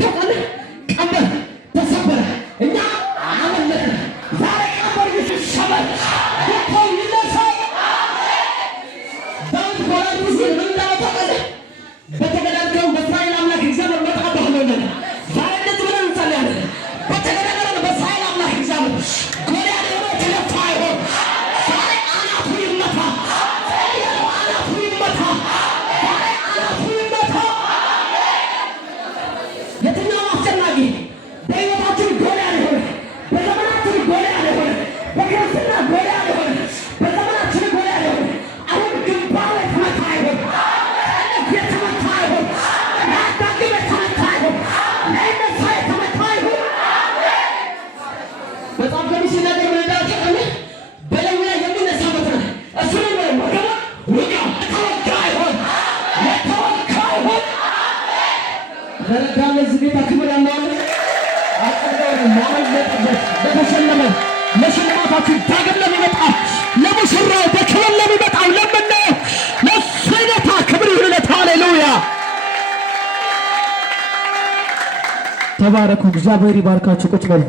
ተቀለ ቀንበር ተሰበረ እኛ አመለጠ ዛሬ ቀንበር ይሰበር ጌታው ይነሳ ዳዊት ጎልያድን ምን እንዳወጣለ በተገዳደረው በእስራኤል አምላክ እግዚአብሔር መጣበህ ነው ዛሬ እንደዚህ ብለን እንጸልያለን በተገዳደረው በእስራኤል አምላክ እግዚአብሔር ጎልያድ የሆነ ተለፋ ይሆን ዛሬ አናቱ ይመታ አናቱ ይመታ ዛሬ አናቱ ይመታ የትኛው አስጨናቂ በሕይወታችን ጎልያድ የሆነ በዘመናችን ጎልያድ የሆነ በክርስትና ጎልያድ የሆነ በዘመናችን ጎልያድ የሆነ አሁን ግንባር ላይ ተመታ ይሆን የተመታ ይሆን ያዳግም የተመታ ይሆን ለእነሳ የተመታ ይሆን በጣም ገሚስ ነገር ምን እንዳልጠቀመ በላዩ ላይ የሚነሳበት ነው እሱንም ወገባ ውጊያው የተወጋ ይሆን የተወጋ ይሆን ረዳም ለዚህ ቤታ ክብር ያለዋል አቀዳው ማመለጥበት ለተሸለመ ለሽልማታችን ዳግም ለሚመጣ ለሙሽራው በክብር ለሚመጣው ለምነው ለሰይነታ ክብር ይሁንለት። ሃሌሉያ ተባረኩ። እግዚአብሔር ይባርካችሁ። ቁጭ በሉ።